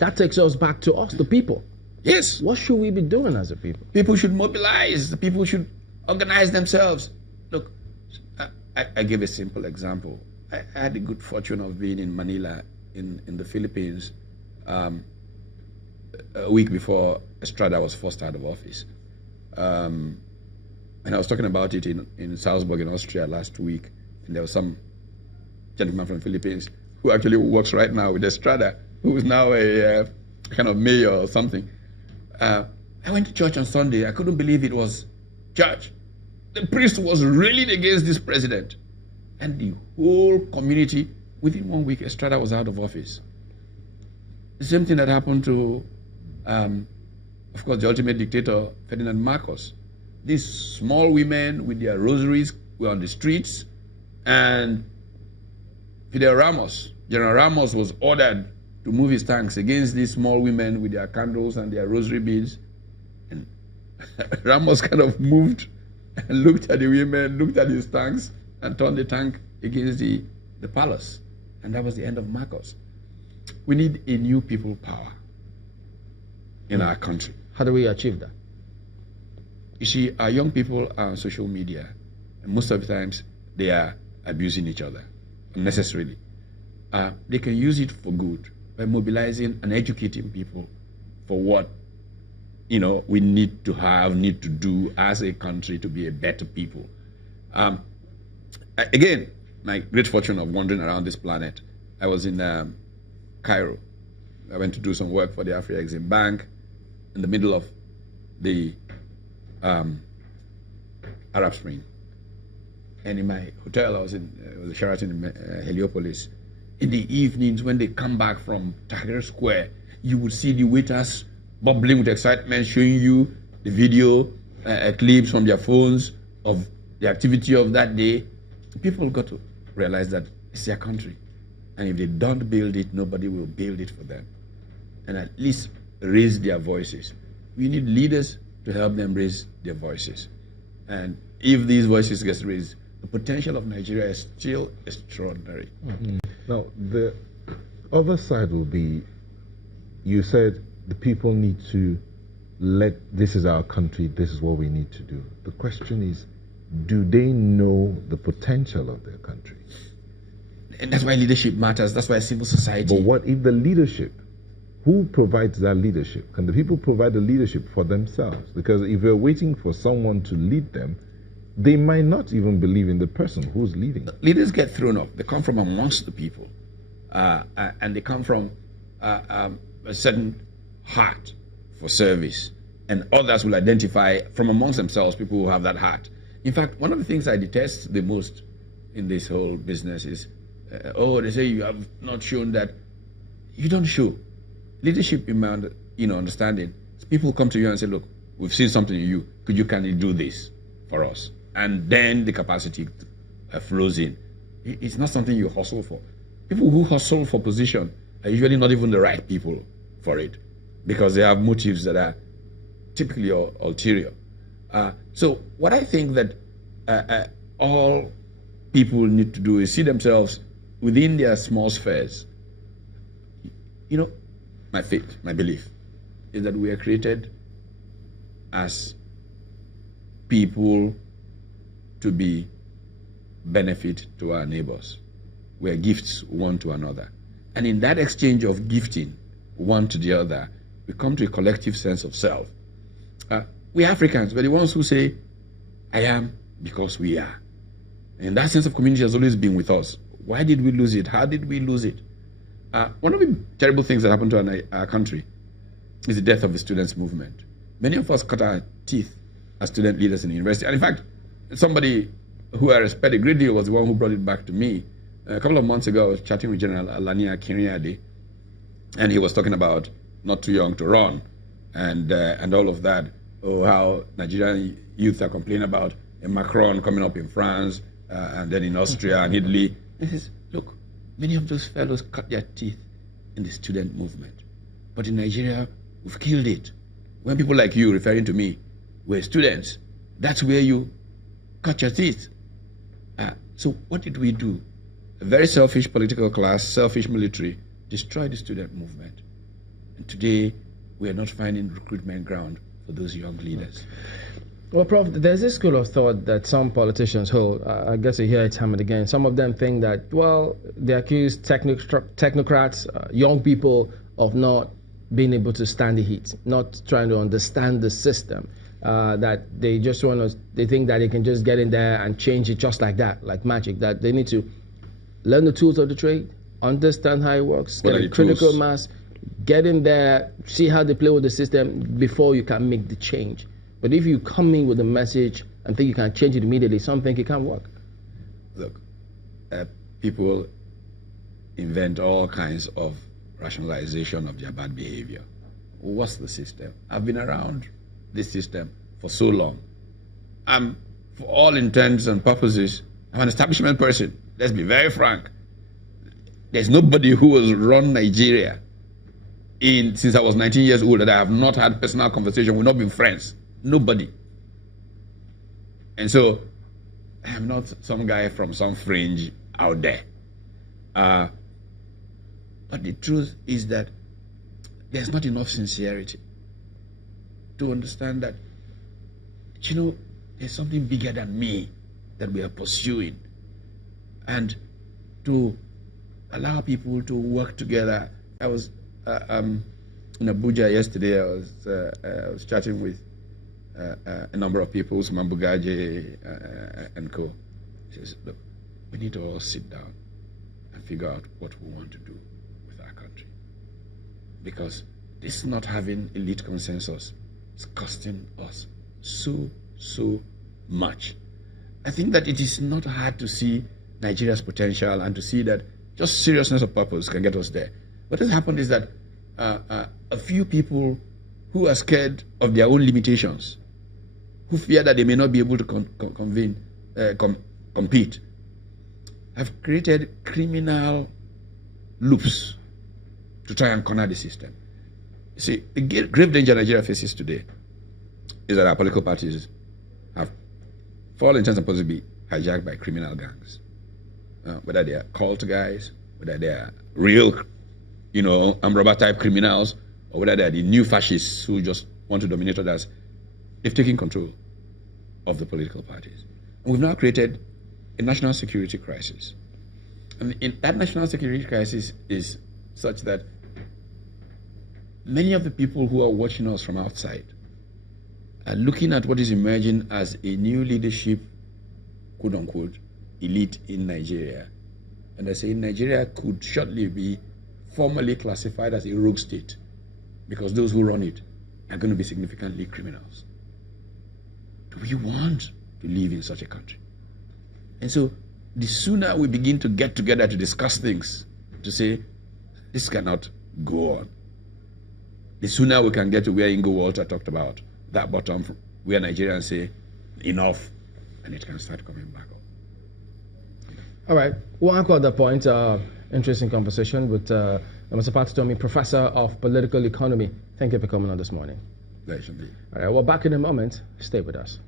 That takes us back to us, the people. Yes. What should we be doing as a people? People should mobilize. The people should organize themselves. Look, I give a simple example. I had the good fortune of being in Manila, in the Philippines, a week before Estrada was forced out of office. And I was talking about it in Salzburg in Austria last week. And there was some gentleman from the Philippines who actually works right now with Estrada, who is now a kind of mayor or something. I went to church on Sunday. I couldn't believe it was church. The priest was railing against this president. And the whole community, within 1 week, Estrada was out of office. The same thing that happened to, of course, the ultimate dictator, Ferdinand Marcos. These small women with their rosaries were on the streets, and General Ramos was ordered to move his tanks against these small women with their candles and their rosary beads. And Ramos kind of moved and looked at the women, looked at his tanks, and turned the tank against the palace. And that was the end of Marcos. We need a new people power in our country. How do we achieve that? You see, our young people are on social media, and most of the times they are abusing each other unnecessarily. They can use it for good by mobilizing and educating people for what we need to do as a country to be a better people. Again, my great fortune of wandering around this planet. I was in Cairo. I went to do some work for the Afro-Exim Bank in the middle of the Arab Spring. And in my hotel, it was a Sheraton in Heliopolis. In the evenings, when they come back from Tahrir Square, you would see the waiters bubbling with excitement, showing you the video clips from their phones of the activity of that day. People got to realize that it's their country. And if they don't build it, nobody will build it for them. And at least raise their voices. We need leaders to help them raise their voices. And if these voices get raised, the potential of Nigeria is still extraordinary. Mm-hmm. Now, the other side will be, you said the people need to this is our country, this is what we need to do. The question is, do they know the potential of their country? And that's why leadership matters. That's why civil society. But what if the leadership, who provides that leadership? Can the people provide the leadership for themselves? Because if they're waiting for someone to lead them, they might not even believe in the person who's leading. Leaders get thrown off. They come from amongst the people. And they come from a certain heart for service. And others will identify from amongst themselves people who have that heart. In fact, one of the things I detest the most in this whole business is, they say you have not shown that. You don't show. Leadership, in my understanding, people come to you and say, look, we've seen something in you. Could you kindly do this for us? And then the capacity flows in. It's not something you hustle for. People who hustle for position are usually not even the right people for it, because they have motives that are typically ulterior. So what I think that all people need to do is see themselves within their small spheres. My faith, my belief, is that we are created as people to be benefit to our neighbors. We are gifts one to another. And in that exchange of gifting one to the other, we come to a collective sense of self. We Africans, we're the ones who say, I am because we are. And that sense of community has always been with us. Why did we lose it? How did we lose it? One of the terrible things that happened to our country is the death of the students' movement. Many of us cut our teeth as student leaders in the university. And in fact, somebody who I respect a great deal was the one who brought it back to me. A couple of months ago, I was chatting with General Alani Akinriade, and he was talking about not too young to run and all of that. Oh, how Nigerian youth are complaining about a Macron coming up in France and then in Austria and Italy. He says, look, many of those fellows cut their teeth in the student movement. But in Nigeria, we've killed it. When people like you, referring to me, were students, that's where you cut your teeth. So what did we do? A very selfish political class, selfish military, destroyed the student movement. And today, we are not finding recruitment ground for those young leaders. Well, Prof, there's this school of thought that some politicians hold. I guess you hear it time and again. Some of them think that, well, they accuse technocrats, young people, of not being able to stand the heat, not trying to understand the system. That they just they think that they can just get in there and change it just like that, like magic. That they need to learn the tools of the trade, understand how it works, get a critical mass, get in there, see how they play with the system before you can make the change. But if you come in with a message and think you can change it immediately, some think it can't work. Look, people invent all kinds of rationalization of their bad behavior. What's the system? I've been around this system for so long. For all intents and purposes, I'm an establishment person. Let's be very frank. There's nobody who has run Nigeria since I was 19 years old that I have not had personal conversation. We've not been friends. Nobody. And so I'm not some guy from some fringe out there. But the truth is that there's not enough sincerity to understand that, there's something bigger than me that we are pursuing. And to allow people to work together. I was in Abuja yesterday. I was chatting with a number of people, Mambugaje and co. He says, look, we need to all sit down and figure out what we want to do with our country. Because this not having elite consensus is costing us so much. I think that it is not hard to see Nigeria's potential and to see that just seriousness of purpose can get us there. What has happened is that a few people who are scared of their own limitations, who fear that they may not be able to compete, have created criminal loops to try and corner the system. You see, the grave danger Nigeria faces today is that our political parties have, for all intents and purposes, be hijacked by criminal gangs. Whether they are cult guys, whether they are real, armed robber type criminals, or whether they are the new fascists who just want to dominate others, they've taken control of the political parties. And we've now created a national security crisis. And that national security crisis is such that many of the people who are watching us from outside are looking at what is emerging as a new leadership, quote unquote, elite in Nigeria. And they say Nigeria could shortly be formally classified as a rogue state because those who run it are going to be significantly criminals. Do we want to live in such a country? And so the sooner we begin to get together to discuss things, to say, this cannot go on, the sooner we can get to where Ingo Walter talked about, that bottom where Nigerians say, enough, and it can start coming back up. All right, we'll anchor at that point. Interesting conversation with Mr. Pt.3, Professor of Political Economy. Thank you for coming on this morning. Pleasure. All right, well, back in a moment. Stay with us.